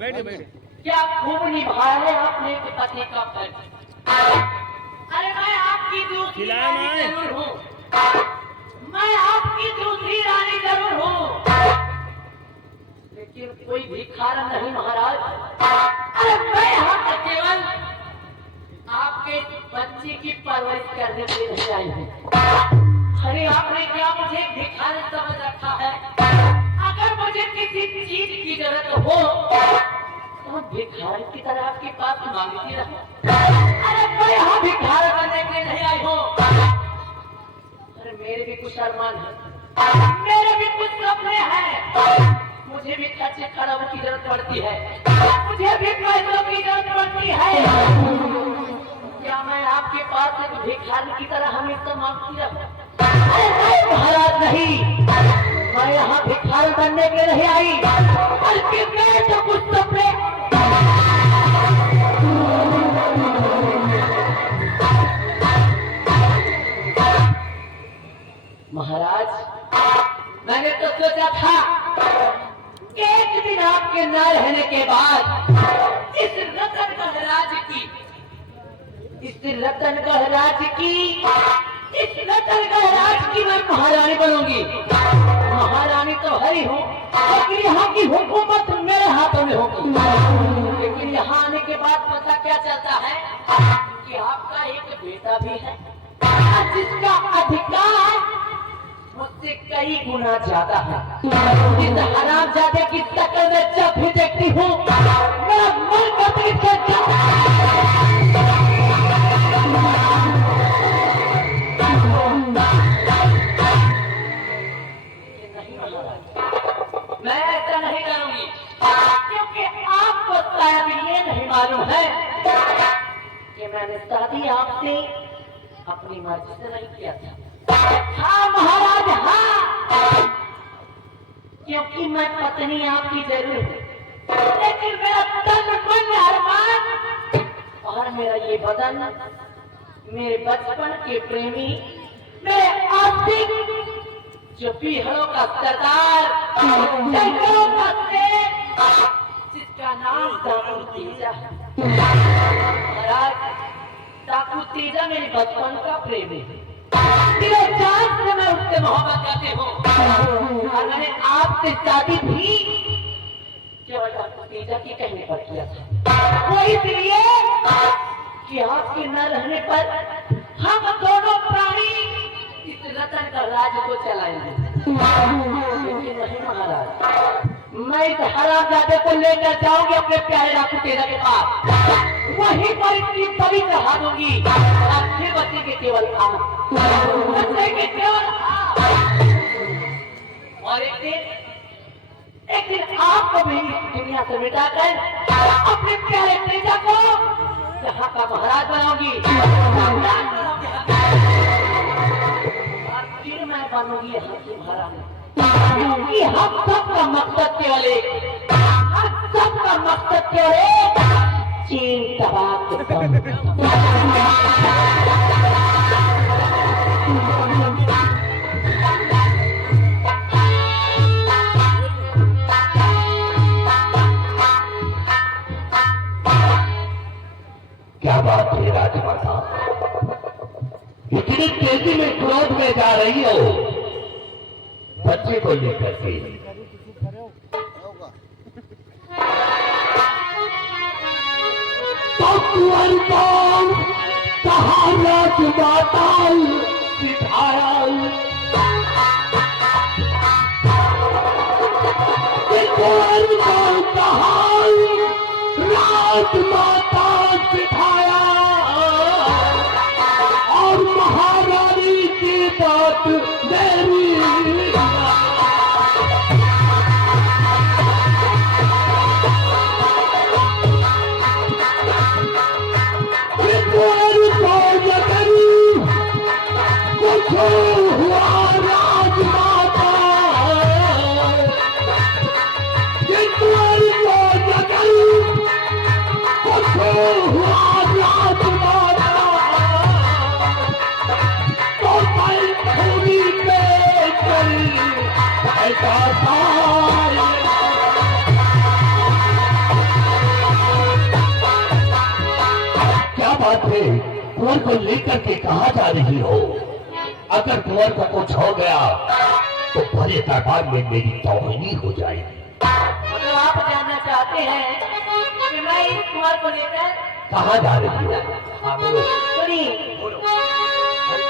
बैठे बैठे। क्या खूब निभाया है आपने कि पति का फर्ज। अरे मैं आपकी दूसरी रानी जरूर हूँ, मैं आपकी दूसरी रानी जरूर हूँ, लेकिन कोई भिखारी नहीं महाराज। अरे मैं यहाँ पर केवल आपके बच्चे की परवरिश करने के लिए आई हूँ। अरे आपने क्या मुझे भिखारी समझ रखा है? अगर मुझे किसी चीज की जरूरत हो तो भिखारी की तरह आपके पास मांगती रहूं। अरे मैं यहाँ भिखारी बनने के लिए नहीं आई हूँ। अरे मेरे भी कुछ अरमान है, मेरे भी कुछ सपने हैं। मुझे भी खर्चे खड़ाऊ की जरूरत पड़ती है, मुझे भी पैसों की जरूरत पड़ती है। क्या मैं आपके पास एक भिखारी की तरह हमेशा मांगती रहूं? महाराज नहीं, मैं यहाँ भिखारी बनने के नहीं आई, बल्कि मैं तो कुछ सपने। महाराज मैंने तो सोचा था एक दिन आपके न रहने के बाद इस रतनगढ़ राज्य की मैं महारानी बनूंगी। महारानी तो हरी हूँ, लेकिन यहाँ की हुकूमत मेरे हाथों में होगी। लेकिन यहाँ आने के बाद पता क्या चलता है कि आपका एक बेटा भी है जिसका अधिकार मुझसे कई गुना ज्यादा है। इस हरामजादे की शक्ल में जब भी देखती हूँ मेरा मन करता है मैं ऐसा नहीं करूंगी, क्योंकि आपको शायद ये नहीं मालूम है कि मैंने शादी आपसे अपनी मर्जी से नहीं किया था। हाँ महाराज हाँ, क्योंकि मैं पत्नी आपकी जरूर हूँ, लेकिन मेरा तन मन अरमान और मेरा ये बदन मेरे बचपन के प्रेमी, मेरे आशिक, जो पीहड़ों का सरदार, जंगलों का शेर, जिसका नाम डाकू तेजा है। महाराज डाकू तेजा मेरे बचपन का प्रेमी है, मेरे जान से मैं उससे मोहब्बत करती हूँ और मैंने आपसे शादी भी केवल डाकू तेजा की कहने पर किया था। वो इसलिए कि आपके न रहने पर हम दोनों प्राणी इस रतनगढ़ राज्य को चलाएंगे। लेकिन नहीं महाराज, मैं इस हरामजादे को लेकर जाऊंगी अपने प्यारे डाकू तेजा के पास, वहीं पर इसकी तभी चढ़ा दूंगी और फिर बच्चे के केवल आप, बच्चे के केवल आप। और एक दिन आपको भी दुनिया से मिटाकर अपने प्यारे तेजा को यहाँ का महाराज बनाऊंगी और फिर मैं बनूंगी यहाँ की महारानी। क्योंकि हम सबका मकसद केवल एक, हम सबका मकसद केवल एक, चीन तबाह के क्या बात है राजमाता, इतनी तेजी में क्रोध में जा रही हो बच्चे को लेकर के? तो कुंवर कौन कहा राजमाता सिधारा, कुंवर कौन कहा राजमाता सिधाया और महारानी की बात मेरी हुआ राजमाता, हुआ राजमाता, तो खूनी पे चली ऐसा कुंवर को लेकर के कहाँ जा रही हो? अगर कुंवर को कुछ हो गया तो बड़े दरबार में मेरी तौहीनी हो जाएगी। मतलब आप जानना चाहते हैं कि मैं इस कुंवर को लेकर कहाँ जा रही हो? हाँ बोलो। सुनिए,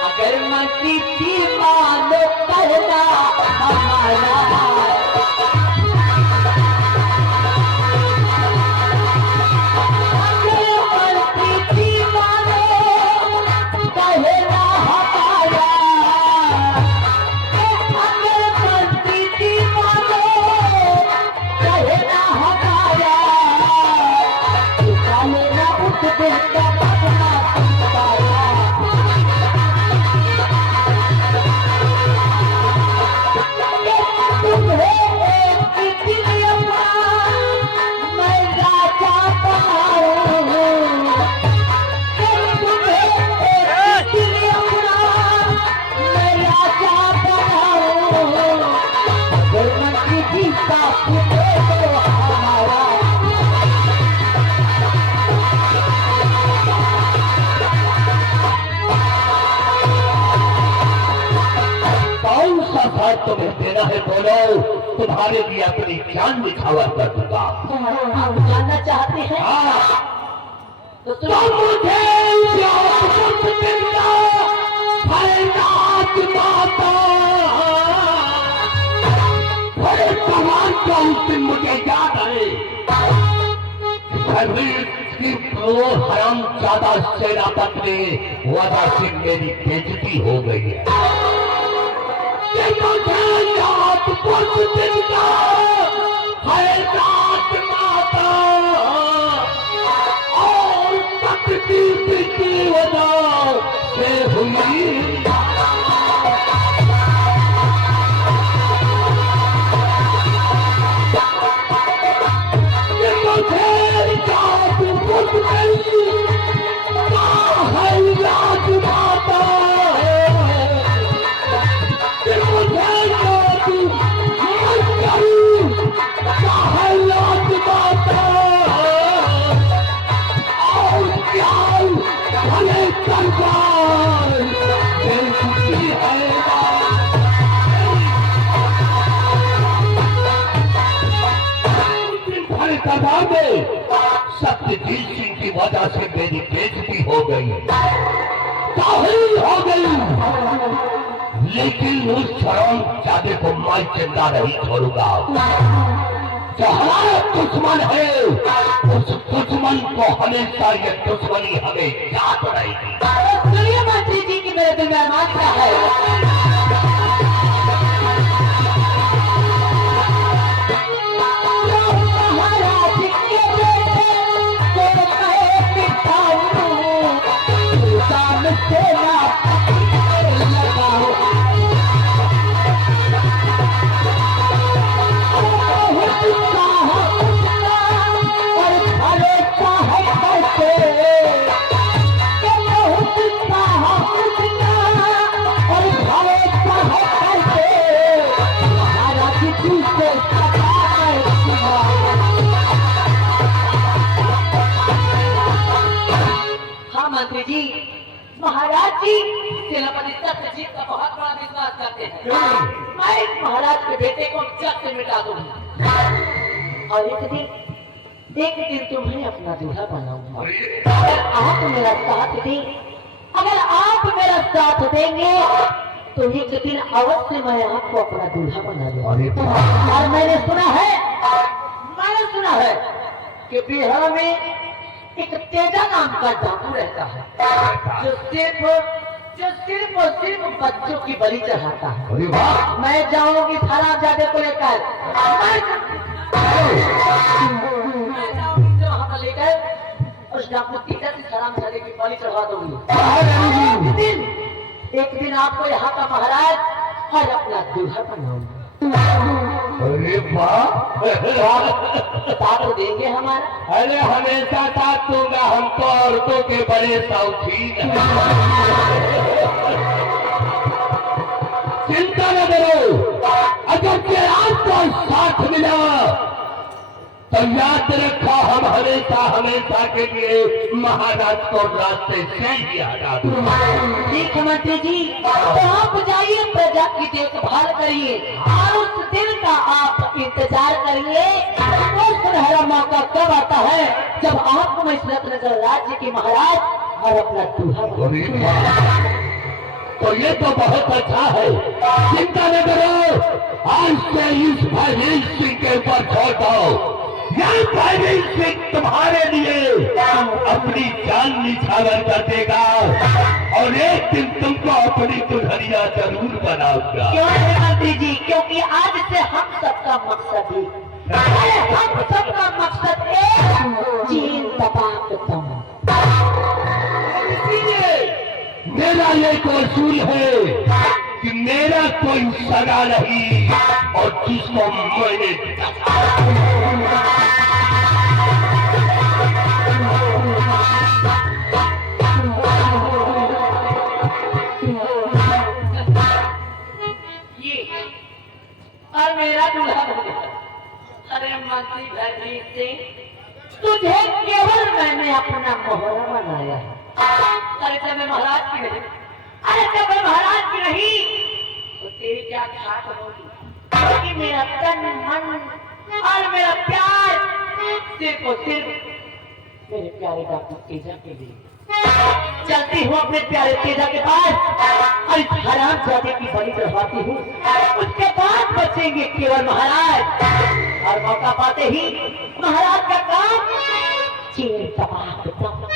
अगर मंत्री की मानो करना हमारा, अगर मंत्री की मानो कहना हमारा, अगर मंत्री की मानो कहना हमारा, लेना उस दिन का अपना तुम्हारा। तुम्हें देना है बोलो, तुम्हारे लिए अपनी जान निछावर कर दूंगा। आप जानना चाहते हैं तो तो मुझे माता बड़े भगवान का उस दिन मुझे याद है, शरीर की हराम ज्यादा सेनापत ने वजह से मेरी बेइज्जती हो गई है। मुझे याद कुछ दिन का है रात माता और तकदीर की वजह से हुई। सत्यजीत सिंह की वजह से मेरी बेइज्जती हो गई, ताहिल हो गई, लेकिन उस शर्म जादे को मैं जिंदा नहीं छोड़ूंगा। जो हमारा दुश्मन है उस दुश्मन को हमेशा ये दुश्मनी हमें याद रहेगी। सुनिए मंत्री जी की मेरे दिल में अरमान क्या है। मंत्री जी, महाराज जी सेनापति सत्यजीत का बहुत बड़ा विश्वास करते हैं। मैं इस महाराज के बेटे को जग से मिटा दूंगा और एक दिन तुम्हें अपना दूल्हा बनाऊंगा। अगर आप मेरा साथ दें, अगर आप मेरा साथ देंगे तो एक दिन अवश्य मैं आपको अपना दूल्हा बना लूंगा। और मैंने सुना है कि बिहार में एक तेजा नाम का डाकू रहता है जो सिर्फ और सिर्फ बच्चों की बलि चढ़ाता है। मैं जाऊंगी थाना जादे को लेकर, लेकर उस डाकू तेजा की सलाम जादे की बलि चढ़ा दूंगी। एक दिन आपको यहाँ का महाराज और अपना दूल्हा बनाऊंगा। अरे वाह, साथ देंगे हमारा? अरे हमेशा साथ दूंगा, हम तो औरतों के बड़े शौकीन हैं। चिंता न करो, अगर के आपको साथ मिला तो याद रखो हम हमेशा हमेशा के लिए महाराज को रास्ते से ही हटा दूंगा। ठीक है मंत्री जी, तो आप जाइए, प्रजा की देखभाल करिए और उस दिन का आप इंतजार करिए। वो सुनहरा मौका कब आता है जब आपको मैं इस रत्नगर राज्य के महाराज और अपना दूल्हा अरे वाह! तो ये तो बहुत अच्छा है। चिंता न करो, आज से इस भैरील सिंह के ऊपर छोड़ दो। यह भैरील सिंह तुम्हारे लिए अपनी जान निछावर कर देगा और एक दिन तुमको अपनी दुल्हनिया जरूर बनाऊंगा। क्यों है मंत्री जी? क्योंकि आज से हम सबका मकसद ही, हम सबका मकसद एक, चीन तपाक तुम। मेरा ये असूल है कि मेरा कोई सगा नहीं और जिसको मैंने ये और मेरा दूल्हा हो गया। अरे मंत्री भैरवी सिंह, तुझे केवल मैंने अपना मोहरा बनाया है। अरे जब मैं महाराज की नहीं, अरे जब मैं महाराज की नहीं तो तेरी क्या खाक होगी? क्योंकि मेरा तन मन और मेरा प्यार सिर्फ और सिर्फ मेरे प्यारे डॉक्टर तेजा के लिए। चलती हूँ अपने प्यारे तेजा के पास और इस हरामजादे की बलि चढ़वाती हूँ। उसके बाद बचेंगे केवल महाराज और मौका पाते ही महाराज का काम चीन तपाक तुम।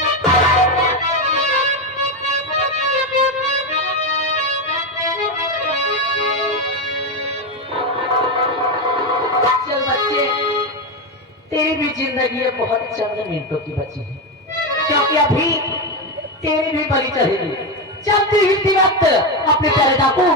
चल बच्चे, तेरी भी जिंदगी है बहुत चंद मिनटों की बची है, क्योंकि अभी तेरी भी बलि चढ़ेगी। चलती हुई वक्त अपने प्यारे डाकू